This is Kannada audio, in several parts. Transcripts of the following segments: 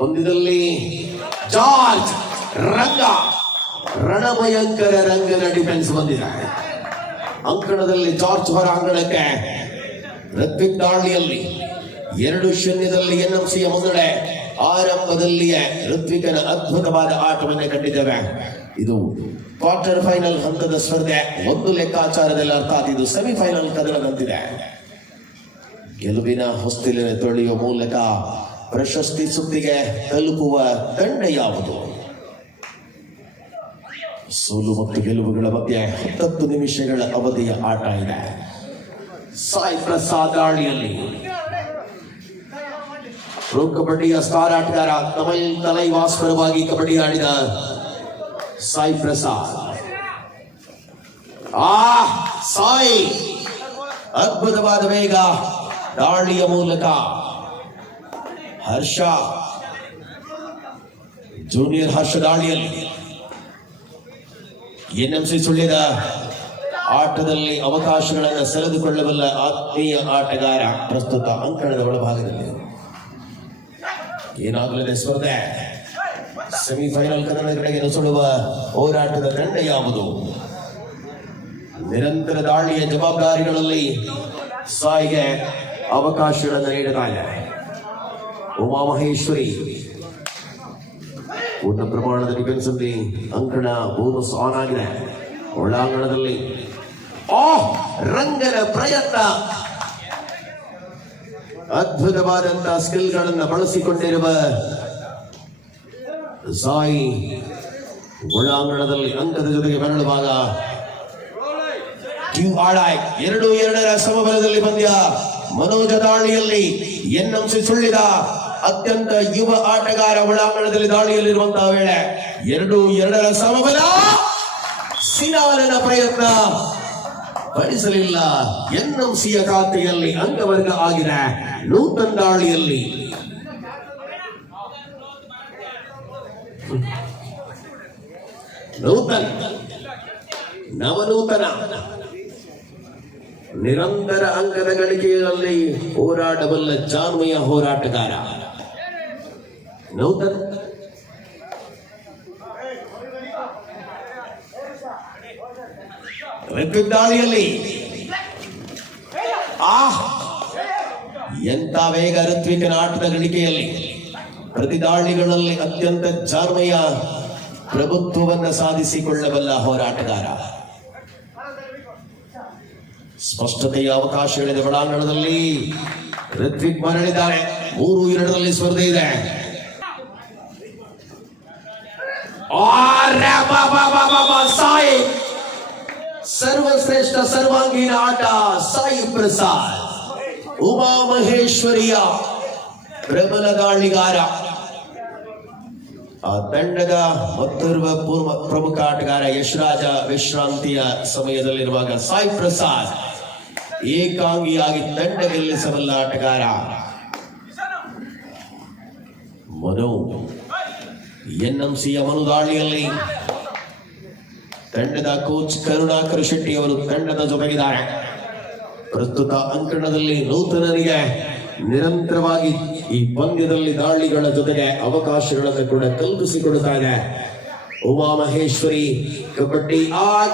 ಒಂದಿದಲ್ಲಿ ಜಾರ್ಜ್ ರಂಗ, ರಣಭಯಂಕರ ರಂಗನ ಡಿಫೆನ್ಸ್ ಬಂದಿದ್ದಾರೆ ಅಂಕಣದಲ್ಲಿ ಜಾರ್ಜ್ ಹೊರ ಹೊರಾಂಗಣಕ್ಕೆ ಋತ್ವಿಕ್ ದಾಳಿಯಲ್ಲಿ ಎರಡು ಶೂನ್ಯದಲ್ಲಿ ಎನ್ಎಂಸಿಯ ಮುನ್ನಡೆ ಆರಂಭದಲ್ಲಿಯೇ ಋತ್ವಿಕನ ಅದ್ಭುತವಾದ ಆಟವನ್ನು ಕಂಡಿದ್ದೇವೆ. ಇದು ಕ್ವಾರ್ಟರ್ ಫೈನಲ್ ಹಂತದ ಸ್ಪರ್ಧೆ, ಒಂದು ಲೆಕ್ಕಾಚಾರದಲ್ಲಿ ಅರ್ಥಾತ್ ಇದು ಸೆಮಿಫೈನಲ್ ಕದನದಂತಿದೆ ಗೆಲುವಿನ ಹೊಸ್ತಿಲಿನ ತೊಳೆಯುವ ಮೂಲಕ ಪ್ರಶಸ್ತಿ ಸುತ್ತಿಗೆ ತಲುಪುವ ತಂಡ ಯಾವುದು? ಸೋಲು ಮತ್ತು ಗೆಲುವುಗಳ ಮಧ್ಯೆ ಹತ್ತತ್ತು ನಿಮಿಷಗಳ ಅವಧಿಯ ಆಟ ಇದೆ. ಸಾಯಿ ಪ್ರಸಾದ್ ಆಳಿಯಲ್ಲಿ ಪ್ರೊ ಕಬಡ್ಡಿಯ ಸ್ಟಾರ್ ಆಟಗಾರ ತಮಲ್ ತಲೈವಾಸ್ ಪರವಾಗಿ ಕಬಡ್ಡಿ ಆಡಿದ ಸಾಯಿ ಪ್ರಸಾದ್. ಆ ಸಾಯಿ ಅದ್ಭುತವಾದ ವೇಗ. ದಾಳಿಯ ಮೂಲಕ ಹರ್ಷ, ಜೂನಿಯರ್ ಹರ್ಷ ದಾಳಿಯಲ್ಲಿ. ಎನ್ಎಂಸಿ ಸುಳ್ಳಿದ ಆಟದಲ್ಲಿ ಅವಕಾಶಗಳನ್ನು ಸೆಳೆದುಕೊಳ್ಳಬಲ್ಲ ಆತ್ಮೀಯ ಆಟಗಾರ ಪ್ರಸ್ತುತ ಅಂಕಣದ ಒಳಭಾಗದಲ್ಲಿ. ಏನಾಗಲಿದೆ ಸ್ಪರ್ಧೆ? ಸೆಮಿಫೈನಲ್ ಕನ್ನಡ ಕಡೆಗೆ ನುಸುಳುವ ಹೋರಾಟದ ತಂಡ ಯಾವುದು? ನಿರಂತರ ದಾಳಿಯ ಜವಾಬ್ದಾರಿಗಳಲ್ಲಿ ಸಾಯಿಗೆ ಅವಕಾಶಗಳನ್ನು ನೀಡಲಾಗಿದೆ ಉಮಾಮಹೇಶ್ವರಿ ಪೂರ್ಣ ಪ್ರಮಾಣದ ಡಿಫೆನ್ಸ್ ಅಲ್ಲಿ ಅಂಕಣ ಬೋನಸ್ ಆನ್ ಆಗಿದೆ. ಒಳಾಂಗಣದಲ್ಲಿ. ಆ ರಂಗನ ಪ್ರಯತ್ನ. ಅದ್ಭುತವಾದಂತಹ ಸ್ಕಿಲ್ಗಳನ್ನು ಬಳಸಿಕೊಂಡಿರುವ ಸಾಯಿ ಒಳಾಂಗಣದಲ್ಲಿ ಅಂಕದ ಜೊತೆಗೆ ಆಡಾಯ್. ಎರಡು, ಎರಡರ ಸಮಬಲದಲ್ಲಿ ಪಂದ್ಯ ಮನೋಜ ದಾಳಿಯಲ್ಲಿ ಎನ್ಎಂಸಿ ಸುಳ್ಳಿದ ಅತ್ಯಂತ ಯುವ ಆಟಗಾರ ಒಳಾಂಗಣದಲ್ಲಿ ದಾಳಿಯಲ್ಲಿರುವಂತಹ ವೇಳೆ ಎರಡು, ಎರಡರ ಸಮಬಲ ಸಿನಾಲನ ಪ್ರಯತ್ನ ಭರಿಸಲಿಲ್ಲ. ಎನ್ಎಂಸಿಯ ಖಾತೆಯಲ್ಲಿ ಅಂಗವರ್ಗ ಆಗಿದೆ. ನೂತನ ದಾಳಿಯಲ್ಲಿ. ನೂತನ್. ನವನೂತನ. ನಿರಂತರ ಅಂಕದ ಗಳಿಕೆಯಲ್ಲಿ ಹೋರಾಡಬಲ್ಲ ಜಾನ್ಮಯ ಹೋರಾಟಗಾರ. ಋತ್ವಿಕ್ ದಾಳಿಯಲ್ಲಿ. ಆ ಎಂತ ವೇಗ ಋತ್ವಿಕನ ಆಟದ ಗಳಿಕೆಯಲ್ಲಿ ಪ್ರತಿ ದಾಳಿಗಳಲ್ಲಿ ಅತ್ಯಂತ ಚಾರ್ಮಯ ಪ್ರಭುತ್ವವನ್ನು ಸಾಧಿಸಿಕೊಳ್ಳಬಲ್ಲ ಹೋರಾಟಗಾರ. ಸ್ಪಷ್ಟತೆಯ ಅವಕಾಶಗಳಿದೆ ಒಳಾಂಗಣದಲ್ಲಿ ಋತ್ವಿಕ್ ಮರಳಿದ್ದಾರೆ. ಮೂರು ಎರಡರಲ್ಲಿ ಸ್ಪರ್ಧೆ ಇದೆ. ಸಾಯಿ. ಸರ್ವಶ್ರೇಷ್ಠ ಸರ್ವಾಂಗೀಣ ಆಟ ಸಾಯಿ ಪ್ರಸಾದ್. ಉಮಾ ಮಹೇಶ್ವರಿಯ ಪ್ರಬಲ ದಾಳಿಗಾರ. ಆ ತಂಡದ ಮತ್ತೋರ್ವ ಪೂರ್ವ ಪ್ರಮುಖ ಆಟಗಾರ ಯಶ್ರಾಜ ವಿಶ್ರಾಂತಿಯ ಸಮಯದಲ್ಲಿರುವಾಗ ಸಾಯಿ ಪ್ರಸಾದ್. ಏಕಾಂಗಿಯಾಗಿ ತಂಡ ಗೆಲ್ಲಿಸಬಲ್ಲ ಆಟಗಾರ? ಮನು. ಎನ್ಎಂಸಿಯ ಮನು ದಾಳಿಯಲ್ಲಿ. ತಂಡದ ಕೋಚ್ ಕರುಣಾಕರ್ ಶೆಟ್ಟಿ ಅವರು ತಂಡದ ಜೊತೆಗಿದ್ದಾರೆ. ಪ್ರಸ್ತುತ ಅಂಕಣದಲ್ಲಿ ನೂತನರಿಗೆ ನಿರಂತರವಾಗಿ ಈ ಪಂದ್ಯದಲ್ಲಿ ದಾಳಿಗಳ ಜೊತೆಗೆ ಅವಕಾಶಗಳನ್ನು ಕೂಡ ಕಲ್ಪಿಸಿಕೊಡುತ್ತಾ ಇದೆ. ಉಮಾ ಮಹೇಶ್ವರಿ ಕಬಡ್ಡಿ, ಆ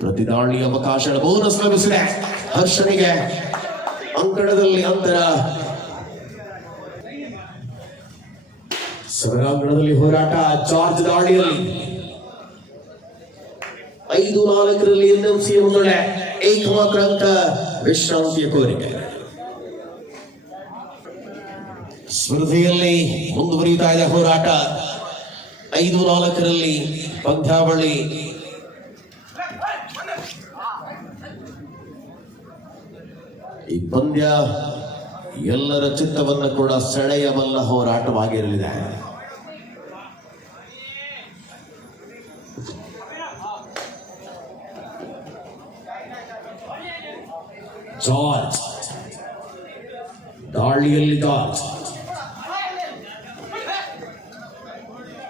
ಪ್ರತಿ ದಾಳಿ ಅವಕಾಶ ಬೋನಸ್ ಲಭಿಸಿದೆ. ಹರ್ಷನಿಗೆ ಅಂಕಣದಲ್ಲಿ ಅಂತರ. ಸಮರಾಂಗಣದಲ್ಲಿ ಹೋರಾಟ ಜಾರ್ಜ್ ದಾಳಿಯಲ್ಲಿ. ಐದು ನಾಲ್ಕರಲ್ಲಿ ಎನ್ಎಂಸಿ ಮುನ್ನಡೆ. ಏಕಮಾತ್ರ ಅಂತ ವಿಶ್ರಾಂತಿಯ ಕೋರಿಕೆ. ಸ್ಪರ್ಧೆಯಲ್ಲಿ ಮುಂದುವರಿಯುತ್ತಾ ಇದೆ ಹೋರಾಟ. ಐದು ನಾಲ್ಕರಲ್ಲಿ ಪಂದ್ಯಾವಳಿ ಈ ಪಂದ್ಯ ಎಲ್ಲರ ಚಿತ್ತವನ್ನು ಕೂಡ ಸೆಳೆಯಬಲ್ಲ ಹೋರಾಟವಾಗಿರಲಿದೆ. ಜಾರ್ಜ್, ದಾಳಿಯಲ್ಲಿ ಜಾರ್ಜ್.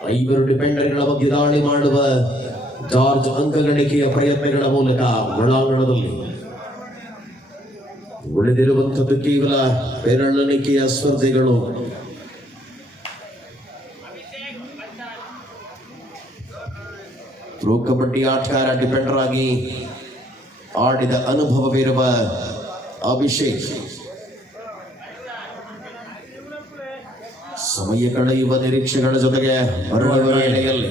ಐವರು ಡಿಪೆಂಡರ್ಗಳ ಬಗ್ಗೆ ದಾಳಿ ಮಾಡುವ ಜಾರ್ಜ್ ಅಂಕಗಣಿಕೆಯ ಪ್ರಯತ್ನಗಳ ಮೂಲಕ ಒಳಾಂಗಣದಲ್ಲಿ ಉಳಿದಿರುವಂಥದ್ದು ಕೇವಲ ಬೆರಳೆಣಿಕೆಯ ಸ್ಪರ್ಧೆಗಳು. ಪ್ರೋ ಕಬಡ್ಡಿ ಆಟಗಾರ ಡಿಪೆಂಡರ್ ಆಗಿ ಆಡಿದ ಅನುಭವವಿರುವ ಅಭಿಷೇಕ್. ಸಮಯ ಕಳೆಯುವ ನಿರೀಕ್ಷೆಗಳ ಜೊತೆಗೆ ಬರುವ ವೇಳೆಯಲ್ಲಿ.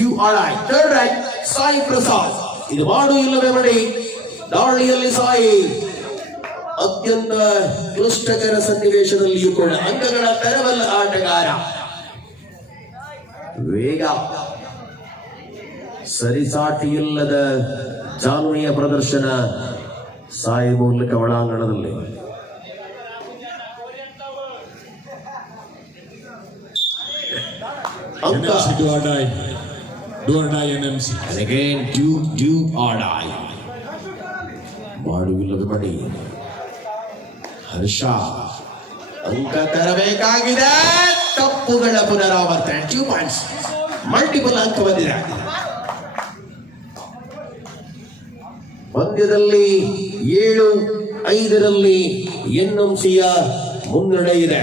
U R I third raid Sai Prasad ಇದು ಮಾಡು ಇಲ್ಲವೇ ಮಾಡಿ. ದಾಳಿಯಲ್ಲಿ ಸಾಯಿ. ಅತ್ಯಂತ ಕ್ಲಿಷ್ಟಕರ ಸನ್ನಿವೇಶದಲ್ಲಿಯೂ ಕೂಡ ಅಂಗಗಳ ತೆರವಲ್ಲ ಆಟಗಾರ ವೇಗ ಸರಿಸಾಟಿಯಿಲ್ಲದ ಚಾಲನೆಯ ಪ್ರದರ್ಶನ ಸಾಯಿ ಮೂಲಕ ಒಳಾಂಗಣದಲ್ಲಿ ಮಾಡುವಿಲ್ಲದ ಮಣಿ ಹರ್ಷ ಅಂಕ ತರಬೇಕಾಗಿದೆ. ತಪ್ಪುಗಳ ಪುನರಾವರ್ತನೆ ಟ್ಯೂ ಪಾಯಿಂಟ್ಸ್ ಮಲ್ಟಿಪಲ್ ಅಂಕ ಬಂದಿದೆ. ಪಂದ್ಯದಲ್ಲಿ ಏಳು, ಐದರಲ್ಲಿ ಎನ್ಎಂಸಿಯ ಮುನ್ನಡೆ ಇದೆ.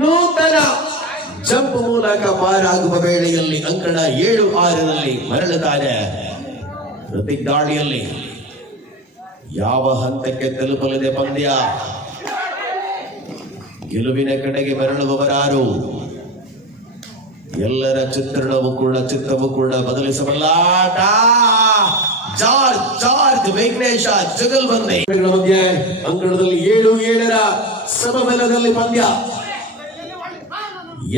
ನೂತನ ಜಂಪ್ ಮೂಲಕ ಪಾರಾಗುವ ವೇಳೆಯಲ್ಲಿ ಅಂಕಣ ಏಳು, ಆರರಲ್ಲಿ ಮರಳುತ್ತಾರೆ. ಪ್ರತಿ ದಾಳಿಯಲ್ಲಿ ಯಾವ ಹಂತಕ್ಕೆ ತಲುಪಲಿದೆ ಪಂದ್ಯ? ಗೆಲುವಿನ ಕಡೆಗೆ ಮರಳುವವರಾರು. ಎಲ್ಲರ ಚಿತ್ರಣವು ಕೂಡ, ಚಿತ್ರವೂ ಕೂಡ ಬದಲಿಸಬಲ್ಲ ಆಟ. ಜಾರ್ಜ್ ಜಾರ್ಜ್, ವಿಘ್ನೇಶ ಜಗಲ್ ಬಂದೆ ಮಧ್ಯೆ ಅಂಕಣದಲ್ಲಿ ಏಳು, ಏಳರ ಸಮಬಲದಲ್ಲಿ ಪಂದ್ಯ.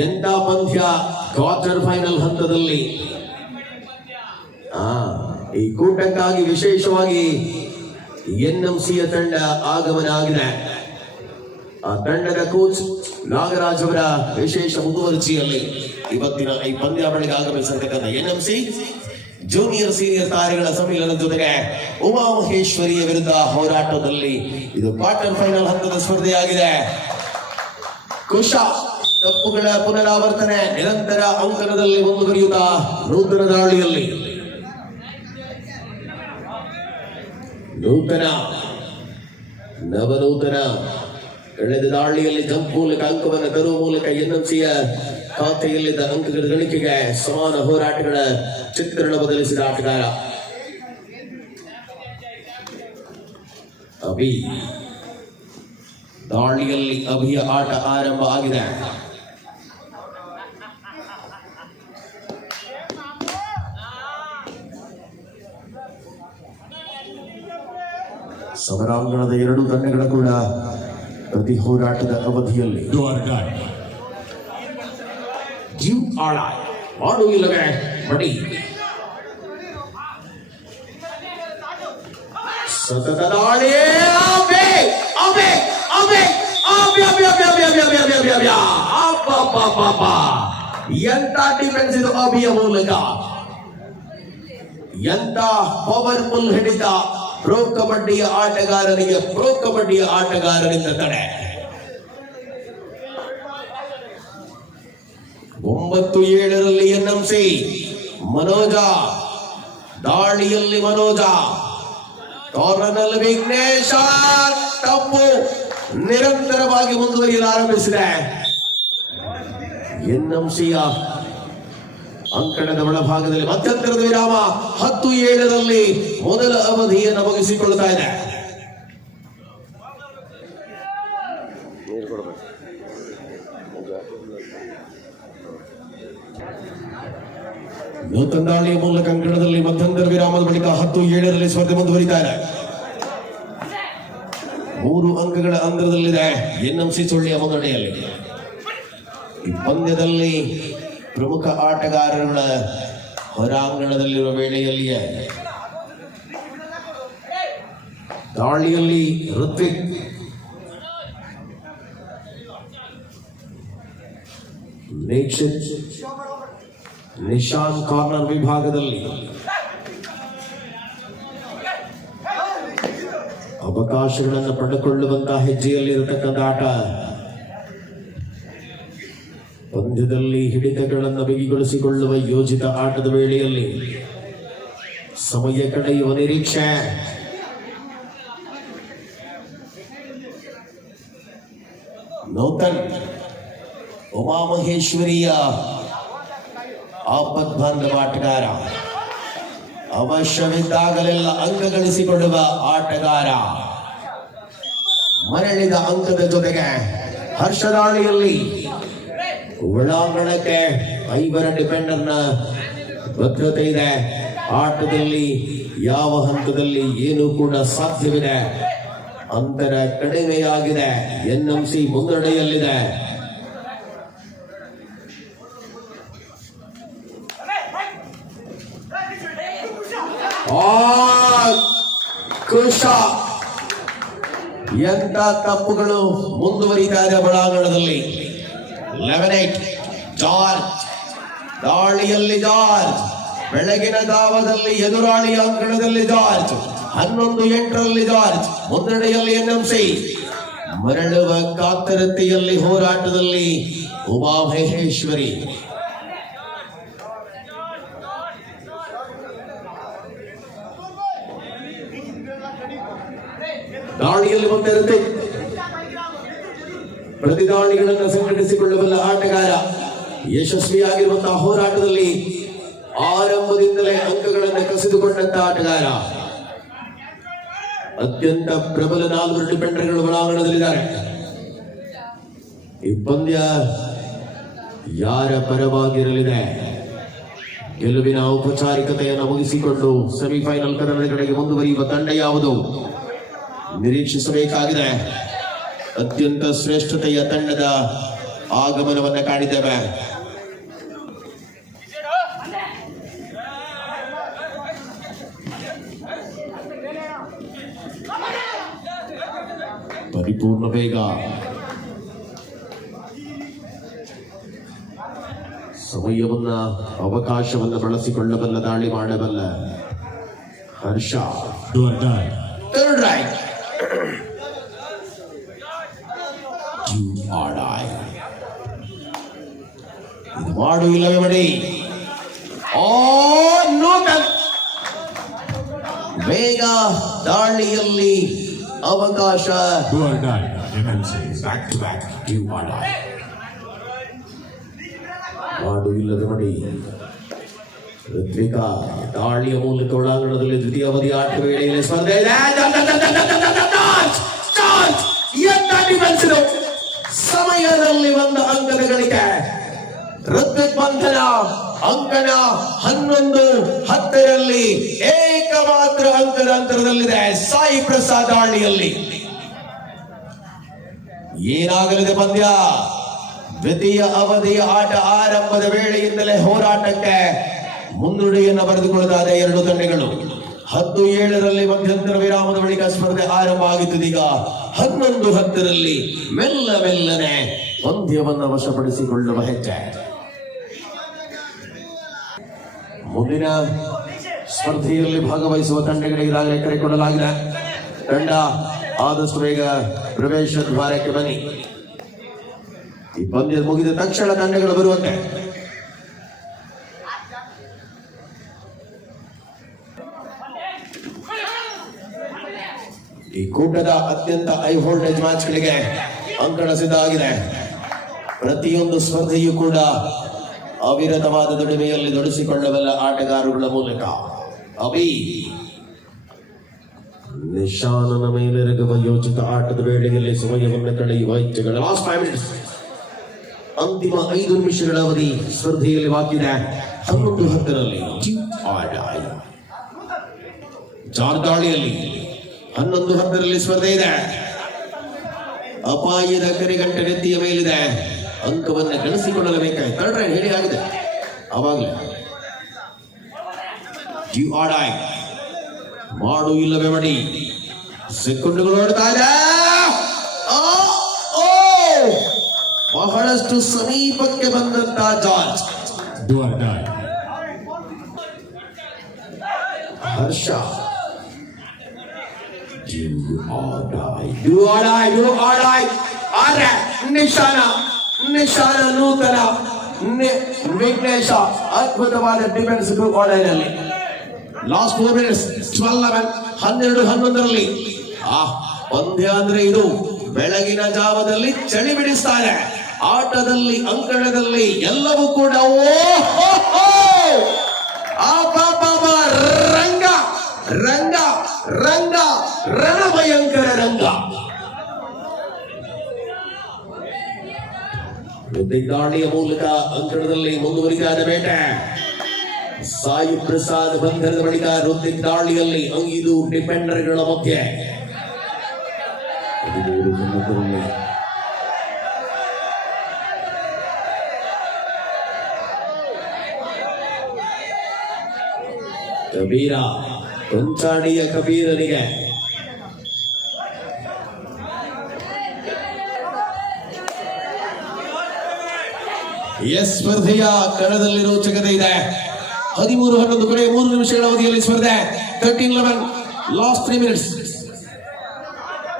ಎಂತ ಪಂದ್ಯ ಕ್ವಾರ್ಟರ್ ಫೈನಲ್ ಹಂತದಲ್ಲಿ? ಈ ಕೂಟಕ್ಕಾಗಿ ವಿಶೇಷವಾಗಿ ಎನ್ಎಂಸಿಯ ತಂಡ ಆಗಮನ ಆಗಿದೆ ಆ ತಂಡದ ಕೋಚ್ ನಾಗರಾಜ್ ಅವರ ವಿಶೇಷ ಮುತುವರ್ಜಿಯಲ್ಲಿ ಇವತ್ತಿನ ಈ ಪಂದ್ಯಾವಳಿಗೆ ಆಗಮಿಸಿರ್ತಕ್ಕಂಥ ಎನ್ಎಂಸಿ. ಜೂನಿಯರ್ ಸೀನಿಯರ್ ತಾರೆಗಳ ಸಮ್ಮಿಲನದ ಜೊತೆಗೆ ಉಮಾ ಮಹೇಶ್ವರಿಯ ವಿರುದ್ಧ ಹೋರಾಟದಲ್ಲಿ ಇದು ಕ್ವಾರ್ಟರ್ ಫೈನಲ್ ಹಂತದ ಸ್ಪರ್ಧೆಯಾಗಿದೆ. ಕುಶ ತಪ್ಪುಗಳ ಪುನರಾವರ್ತನೆ ನಿರಂತರ ಅಂಕಣದಲ್ಲಿ ಮುಂದುವರಿಯುತ್ತಾ ನೂತನ ದಾಳಿಯಲ್ಲಿ. ನೂತನ, ನವನೂತನ, ಎಳೆದ ದಾಳಿಯಲ್ಲಿ ಮೂಲಕ ಅಂಕವನ್ನು ತರುವ ಮೂಲಕ ಎನ್ಎಂಸಿಯ ಖಾತೆಯಲ್ಲಿದ್ದ ಅಂಕಗಳ ಗಳಿಕೆಗೆ ಸಮಾನ ಹೋರಾಟಗಳ ಚಿತ್ರಣ ಬದಲಿಸಿದ ಆಟಗಾರ ಅಭಿ. ದಾಳಿಯಲ್ಲಿ ಅಭಿಯ ಆಟ ಆರಂಭ ಆಗಿದೆ. ಸಮರಾಂಗಣದ ಎರಡು ತಂಡಗಳ ಕೂಡ ಪ್ರತಿ ಹೋರಾಟದ ಅವಧಿಯಲ್ಲಿ. ಜೀವ್ ಆಳ ಮಾಡು ಇಲ್ಲವೇ ಮಡಿ ಸತತ ದಾಳಿ ಅಬೆ ಅಬೆ ಅಬೆ ಅಬೆ ಅಬೆ ಅಬೆ ಅಬೆ ಅಬೆ ಅಬೆ ಅಬೆ ಅಬೆ. ಎಂತ ಡಿಫೆನ್ಸ್ ಇದು ಅಬಿಯ ಮೂಲಕ ಎಂತ ಪವರ್ಫುಲ್ ಹಿಡಿತ ಪ್ರೋ ಕಬಡ್ಡಿಯ ಆಟಗಾರನಿಗೆ ಪ್ರೋ ಕಬಡ್ಡಿಯ ಆಟಗಾರನಿಂದ ತಡೆ ಒಂಬತ್ತು ಏಳರಲ್ಲಿ ಎನ್ಎಂಸಿ ಮನೋಜ ದಾಳಿಯಲ್ಲಿ ಮನೋಜ ಕಾರ್ನರ್ನಲ್ಲಿ ವಿಘ್ನೇಶ ತಪ್ಪು ನಿರಂತರವಾಗಿ ಮುಂದುವರಿಯಲು ಆರಂಭಿಸಿದೆ ಎನ್ಎಂಸಿಯ ಅಂಕಣದ ಒಳಭಾಗದಲ್ಲಿ ಮಧ್ಯಂತರದ ವಿರಾಮ. ಹತ್ತು ಏಳರಲ್ಲಿ ಮೊದಲ ಅವಧಿಯನ್ನು ಮುಗಿಸಿಕೊಳ್ಳುತ್ತಾ ಇದೆ. ನೂತನ ದಾಳಿಯ ಮೂಲಕ ಅಂಕಣದಲ್ಲಿ ಮಧ್ಯಂತರ ವಿರಾಮದ ಬಳಿಕ ಹತ್ತು ಏಳರಲ್ಲಿ ಸ್ಪರ್ಧೆ ಮುಂದುವರಿತಾ ಇದೆ. ಮೂರು ಅಂಕಗಳ ಅಂತರದಲ್ಲಿದೆ ಎನ್ಎಂಸಿ ಸುಳ್ಳಿಯ ಮುನ್ನಡೆಯಲ್ಲಿ. ಈ ಪಂದ್ಯದಲ್ಲಿ ಪ್ರಮುಖ ಆಟಗಾರರುಗಳ ಹೊರಾಂಗಣದಲ್ಲಿರುವ ವೇಳೆಯಲ್ಲಿಯೇ ದಾಳಿಯಲ್ಲಿ ಋತ್ವಿಕ್ ನಿಕ್ಷಿತ್ ನಿಶಾನ್ ಕಾರ್ನರ್ ವಿಭಾಗದಲ್ಲಿ ಅವಕಾಶಗಳನ್ನು ಪಡೆದುಕೊಳ್ಳುವಂತಹ ಹೆಜ್ಜೆಯಲ್ಲಿರತಕ್ಕಂಥ ಆಟ ಪಂದ್ಯದಲ್ಲಿ ಹಿಡಿತಗಳನ್ನು ಬಿಗಿಗೊಳಿಸಿಕೊಳ್ಳುವ ಯೋಜಿತ ಆಟದ ವೇಳೆಯಲ್ಲಿ ಸಮಯ ಕಳೆಯುವ ನಿರೀಕ್ಷೆ. ನೌತನ್ ಉಮಾಮಹೇಶ್ವರಿಯ ಆಪತ್ ಬಾಂಧವ ಆಟಗಾರ. ಅವಶ್ಯವಿದ್ದಾಗಲೆಲ್ಲ ಅಂಕ ಗಳಿಸಿಕೊಳ್ಳುವ ಆಟಗಾರ. ಮರಳಿದ ಅಂಕದ ಜೊತೆಗೆ ಹರ್ಷದಾಳಿಯಲ್ಲಿ ಒಳಾಂಗಣಕ್ಕೆ ಐವರ ಡಿಫೆಂಡರ್ನ ಭದ್ರತೆ ಇದೆ. ಆಟದಲ್ಲಿ ಯಾವ ಹಂತದಲ್ಲಿ ಏನು ಕೂಡ ಸಾಧ್ಯವಿದೆ. ಅಂತರ ಕಡಿಮೆಯಾಗಿದೆ. ಎನ್ಎಂಸಿ ಮುನ್ನಡೆಯಲ್ಲಿದೆ. ಆ ಮುನ್ನಡೆಯಲ್ಲಿದೆ ಎಂತ ತಪ್ಪುಗಳು ಮುಂದುವರಿತಾರೆ ಒಳಾಂಗಣದಲ್ಲಿ ಲೆವೆನ್ ಏಟ್ ಜಾರ್ಜ್ ದಾಳಿಯಲ್ಲಿ ಜಾರ್ಜ್ ಬೆಳಗಿನ ದಾವದಲ್ಲಿ ಎದುರಾಳಿಯ ಅಂಕಣದಲ್ಲಿ ಜಾರ್ಜ್ ಹನ್ನೊಂದು ಎಂಟರಲ್ಲಿ ಜಾರ್ಜ್ ಮುನ್ನಡೆಯಲ್ಲಿ ಎನ್ಎಂಸಿ ಮರಳುವ ಕಾತರತೆಯಲ್ಲಿ ಹೋರಾಟದಲ್ಲಿ ಉಮಾ ಮಹೇಶ್ವರಿ ದಾಳಿಯಲ್ಲಿ ಮುಂದಿರುತ್ತೆ ಪ್ರತಿದಾಳಿಗಳನ್ನು ಸಂಘಟಿಸಿಕೊಳ್ಳಬಲ್ಲ ಆಟಗಾರ ಯಶಸ್ವಿಯಾಗಿರುವಂತಹ ಹೋರಾಟದಲ್ಲಿ ಆರಂಭದಿಂದಲೇ ಅಂಕಗಳನ್ನು ಕಸಿದುಕೊಂಡಂತಹ ಆಟಗಾರ. ಅತ್ಯಂತ ಪ್ರಬಲ ನಾಲ್ವರು ಡಿಫೆಂಡರ್ಗಳು ಒಳಾಂಗಣದಲ್ಲಿದ್ದಾರೆ. ಈ ಪಂದ್ಯ ಯಾರ ಪರವಾಗಿರಲಿದೆ? ಗೆಲುವಿನ ಔಪಚಾರಿಕತೆಯನ್ನು ಮುಗಿಸಿಕೊಂಡು ಸೆಮಿಫೈನಲ್ ಕಡೆಗೆ ಮುಂದುವರಿಯುವ ತಂಡ ಯಾವುದು? ನಿರೀಕ್ಷಿಸಬೇಕಾಗಿದೆ. ಅತ್ಯಂತ ಶ್ರೇಷ್ಠತೆಯ ತಂಡದ ಆಗಮನವನ್ನು ಕಾಣಿದ್ದೇವೆ. ಪರಿಪೂರ್ಣ ಬೇಗ ಸಮಯವನ್ನ ಅವಕಾಶವನ್ನ ಬಳಸಿಕೊಳ್ಳಬಲ್ಲ ದಾಳಿ ಮಾಡಬಲ್ಲ ಹರ್ಷ. ಇದು ಮಾಡು ಇಲ್ಲವೇ ಮಾಡಿ ಓ ನೂತನ್ ಬೇಗ ದಾಳಿಯಲ್ಲಿ ಅವಕಾಶ Do or die. MMC. Back to back do or die ಮಾಡು ಇಲ್ಲದ ಮಾಡಿ ಋತ್ವಿಕಾ ದಾಳಿಯ ಮೂಲಕ ಒಳಾಂಗಣದಲ್ಲಿ ದ್ವಿತೀಯ ಅವಧಿ ಆಟ ವೇಳೆಯಲ್ಲಿ ಸ್ಪರ್ಧೆ ಇದೆ ಚಾರ್ಜ್! ಎಂತ defense ಇದು? ಸಮಯದಲ್ಲಿ ಒಂದು ಅಂಕದ ಗಳಿಕೆ ಋತ್ವಿಕ್ ಬಂಧನ, ಅಂಕಣ ಹನ್ನೊಂದು ಹತ್ತರಲ್ಲಿ ಏಕಮಾತ್ರ ಅಂಕದ ಅಂತರದಲ್ಲಿದೆ ಸಾಯಿ ಪ್ರಸಾದ್ ಹಳ್ಳಿಯಲ್ಲಿ. ಏನಾಗಲಿದೆ ಪಂದ್ಯ? ದ್ವಿತೀಯ ಅವಧಿಯ ಆಟ ಆರಂಭದ ವೇಳೆಯಿಂದಲೇ ಹೋರಾಟಕ್ಕೆ ಮುನ್ನುಡಿಯನ್ನು ಬರೆದುಕೊಳ್ಳುತ್ತಾರೆ ಎರಡು ತಂಡಗಳು. ಹತ್ತು ಏಳರಲ್ಲಿ ಮಧ್ಯಂತರ ವಿರಾಮದ ಬಳಿಕ ಸ್ಪರ್ಧೆ ಆರಂಭ ಆಗಿದ್ದೀಗ ಹನ್ನೊಂದು ಹತ್ತರಲ್ಲಿ ಮೆಲ್ಲ ಮೆಲ್ಲನೆ ಪಂದ್ಯವನ್ನು ವಶಪಡಿಸಿಕೊಳ್ಳುವ ಹೆಜ್ಜೆ. ಮುಂದಿನ ಸ್ಪರ್ಧೆಯಲ್ಲಿ ಭಾಗವಹಿಸುವ ತಂಡಗಳಿಗೆ ಈಗಾಗಲೇ ಕರೆ ಕೊಡಲಾಗಿದೆ. ತಂಡ ಆದಷ್ಟು ಬೇಗ ಪ್ರವೇಶ ದ್ವಾರಕ್ಕೆ ಬನ್ನಿ. ಈ ಪಂದ್ಯ ಮುಗಿದ ತಕ್ಷಣ ತಂಡಗಳು ಬರುವಂತೆ. ಈ ಕೂಟದ ಅತ್ಯಂತ ಹೈ ವೋಲ್ಟೇಜ್ ಮ್ಯಾಚ್ಗಳಿಗೆ ಅಂಕಣ ಸಿದ್ಧ ಆಗಿದೆ ಪ್ರತಿಯೊಂದು ಸ್ಪರ್ಧೆಯೂ ಕೂಡ ಅವಿರತವಾದ ದುಡಿಮೆಯಲ್ಲಿ ದುಡಿಸಿಕೊಳ್ಳಬಲ್ಲ ಆಟಗಾರರುಗಳ ಮೂಲಕ. ಅಭಿ ನಿಶಾನನ ಮೇಲೆರಗುವ ಯೋಚಿತ ಆಟದ ವೇಳೆಯಲ್ಲಿ ಸಮಯವನ್ನು ಕಳೆಯುವ ಇಚ್ಛೆಗಳ ಅಂತಿಮ ಐದು ನಿಮಿಷಗಳ ಅವಧಿ ಸ್ಪರ್ಧೆಯಲ್ಲಿ ಬಾಕಿದೆ ಹನ್ನೊಂದು ಹತ್ತರಲ್ಲಿ ಜಾರ್ದಾಳಿಯಲ್ಲಿ ಹನ್ನೊಂದು ಹತ್ತರಲ್ಲಿ ಸ್ಪರ್ಧೆ ಇದೆ. ಅಪಾಯದ ಕರಿಗಂಟೆ ನೆತ್ತಿಯ ಮೇಲಿದೆ. ಅಂಕವನ್ನು ಗಳಿಸಿಕೊಳ್ಳಲೇಬೇಕಾಯ್ತು ಥರ್ಡ್ ರೈಡ್ ಹೇಳಿ ಆಗಿದೆ ಅವಾಗಲೇ ಯು ಆರ್ ಐ ಮಾಡು ಇಲ್ಲವೇ ಮಡಿ ಸೆಕೆಂಡ್ಗಳು ಓಡ್ತಾ ಇದೆ ಆ, ಓ! ಬಹಳಷ್ಟು ಸಮೀಪಕ್ಕೆ ಬಂದಂತ George Do or die. Harsha You or die. You or die. You or die. ಆದ್ರೆ ನಿಶಾನ ನಿಶಾನ ನೂತನ ವಿಘ್ನೇಶ ಅದ್ಭುತವಾದ ಡಿಫೆನ್ಸ್ ಆರ್ಡರ್ನಲ್ಲಿ ಲಾಸ್ಟ್ ಫೋರ್ ಮಿನಿಟ್ಸ್ ಟ್ವೆಲ್ ಹನ್ನೆರಡು, ಹನ್ನೊಂದರಲ್ಲಿ. ಆ, ಒಂದೇ ಅಂದ್ರೆ ಇದು ಬೆಳಗಿನ ಜಾವದಲ್ಲಿ ಚಳಿ ಬಿಡಿಸ್ತಾರೆ. ಆಟದಲ್ಲಿ, ಅಂಕಣದಲ್ಲಿ ಎಲ್ಲವೂ ಕೂಡ! ರಂಗ ರಂಗ ರಂಗ, ರಣಭಯಂಕರ ರಂಗ. ದಾಳಿಯ ಮೂಲಕ ಅಂಕಣದಲ್ಲಿ ಮುಂದುವರಿದಾದ ಬೇಟೆ ಸಾಯಿ ಪ್ರಸಾದ್ ಬಂಧನದ ಬಳಿಕ ರೋಧಿ ದಾಳಿಯಲ್ಲಿ ಅಂಗಿದು ಡಿಫೆಂಡರ್ಗಳ ಮಧ್ಯೆ ಕಬೀರ ಕೊಂಚಾಡಿಯ ಕಬೀರನಿಗೆ ಎಸ್ ಸ್ಪರ್ಧೆಯ ಕಣದಲ್ಲಿ ರೋಚಕತೆ ಇದೆ. ಹದಿಮೂರು, ಹನ್ನೊಂದು ಕಡೆ ಮೂರು ನಿಮಿಷಗಳ ಅವಧಿಯಲ್ಲಿ ಸ್ಪರ್ಧೆ. Thirteen eleven last three minutes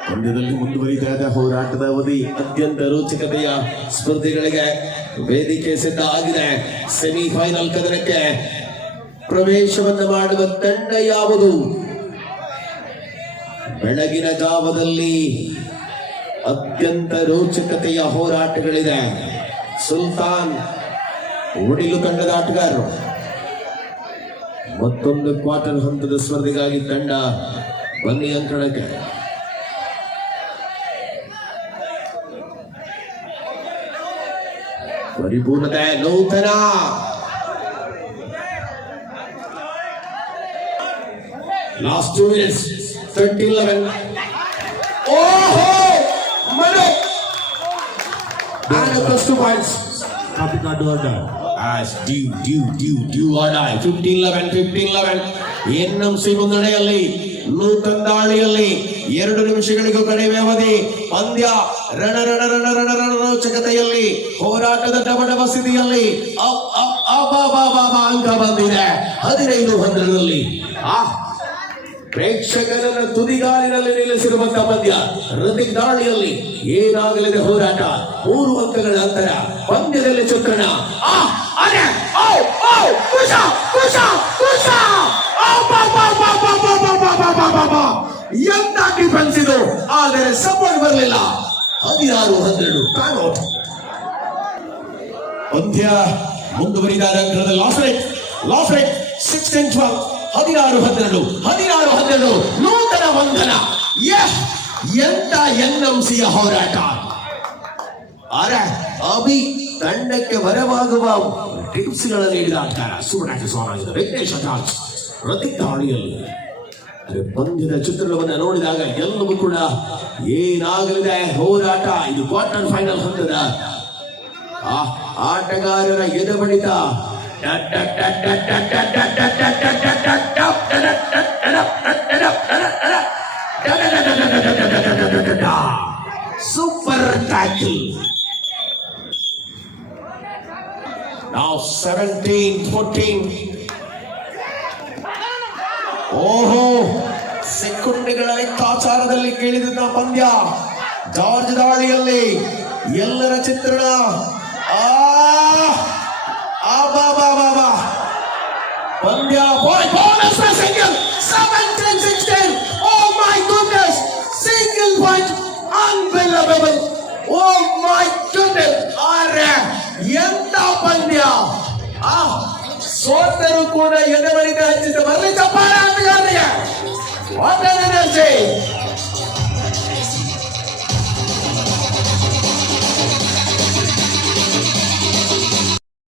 ಪಂದ್ಯದಲ್ಲಿ ಮುಂದುವರಿತಾ ಇದೆ ಹೋರಾಟದ ಅವಧಿ ಅತ್ಯಂತ ರೋಚಕತೆಯ ಸ್ಪರ್ಧೆಗಳಿಗೆ ವೇದಿಕೆ ಸಿದ್ಧ ಆಗಿದೆ. ಸೆಮಿಫೈನಲ್ ಕದನಕ್ಕೆ ಪ್ರವೇಶವನ್ನು ಮಾಡುವ ತಂಡ ಯಾವುದು? ಬೆಳಗಿನ ಜಾವದಲ್ಲಿ ಅತ್ಯಂತ ರೋಚಕತೆಯ ಹೋರಾಟಗಳಿದೆ. ಸುಲ್ತಾನ್ ಉಡಿಲು ತಂಡದ ಆಟಗಾರರು ಮತ್ತೊಂದು ಕ್ವಾರ್ಟರ್ ಹಂತದ ಸ್ಪರ್ಧೆಗಾಗಿ ತಂಡ ಬನ್ನಿ ಅಂಕಣಕ್ಕೆ. ಪರಿಪೂರ್ಣತೆ ನೂತನ. Last two minutes thirty eleven ಓಹೋ! Manu And the two points. Kapika do or die. As due, due, due, due or die. 15 11, 15 11. NMC ಮುನ್ನಡೆಯಲ್ಲಿ ನೂತನ ದಾಳಿಯಲ್ಲಿ ಎರಡು ನಿಮಿಷಗಳಿಗೂ ಕಡಿಮೆ ಅವಧಿ ಪಂದ್ಯ ರಣ ರಣ ರಣ ರಣ ರಣ ರೋಚಕತೆಯಲ್ಲಿ ಹೋರಾಟದ ಡಬಡಬ ಸ್ಥಿತಿಯಲ್ಲಿ ಅಪ್ ಅಪ್ ಅಬಾಬಾಬಾಬಾ ಅಂಕ ಬಂದಿದೆ ಹದಿನೈದು ಹಂತದಲ್ಲಿ ಆ ಪ್ರೇಕ್ಷಕರನ್ನ ತುದಿಗಾಲಿನಲ್ಲಿ ನಿಲ್ಲಿಸಿರುವಂತಹ ಪಂದ್ಯ ಹೃದಯ ದಾಳಿಯಲ್ಲಿ ಏನಾಗಲಿದೆ ಹೋರಾಟ ಮೂರು ಅಂಕಗಳ ನಂತರ ಪಂದ್ಯದಲ್ಲಿ ಚುಕ್ಕಣ ಎಂತ ಡಿಫೆನ್ಸ್ ಆದರೆ ಸಪೋರ್ಟ್ ಬರಲಿಲ್ಲ ಹದಿನಾರು ಹನ್ನೆರಡು ಟೈಮ್ ಪಂದ್ಯ ಮುಂದುವರಿದ last raid last raid six ten twelve ಹದಿನಾರು ಹನ್ನೆರಡು ಹದಿನಾರು ಹನ್ನೆರಡು ನೂತನ ವಂದನ. ಎಸ್ ಎಂತ ಎನ್ಎಂಸಿಯ ಹೋರಾಟ. ಅರೆ, ಅಭಿ ತಂಡಕ್ಕೆ ಬರವಾಗುವ ಟಿಪ್ಸ್ಗಳನ್ನು ನೀಡಿದ ಸೂರ್ಯ ಸ್ವಾಮಿ ವೆಂಕಟೇಶ ಜಾರ್ಜ್ ಪ್ರತಿ ದಾಳಿಯಲ್ಲಿ ಪಂದ್ಯದ ಚಿತ್ರಣವನ್ನು ನೋಡಿದಾಗ ಎಲ್ಲವೂ ಕೂಡ ಏನಾಗಲಿದೆ? ಹೋರಾಟ. ಇದು ಕ್ವಾರ್ಟರ್ ಫೈನಲ್ ಹಂತದ ಆಟಗಾರರ ಎದೆಬಡಿತ சூப்பர் டாக்கிள் Now 17, 14. ಓಹೋ ಸೆಕೆಂಡ್ಗಳಲ್ಲಿ ತಾಚಾರದಲ್ಲಿ ಕೇಳಿದಂತ ಪಂದ್ಯ ಜಾರ್ಜ್ ದಾಳಿಯಲ್ಲಿ ಎಲ್ಲರ ಚಿತ್ರಣ வா வா வா வா. பம்பியா போய் bonus single seventeen sixteen oh my goodness single point unbelievable oh my goodness ஆரே ಎಂತ ಪಂದ್ಯ ಆ ಸೋತರು ಕೂಡ ಎಡವರಿಗೆ ಹಚ್ಚಿದ ಬರಲಿ ಚಪ್ಪಾಳೆ ಆಟಗಾರರಿಗೆ ಆಟ ಎನರ್ಜಿ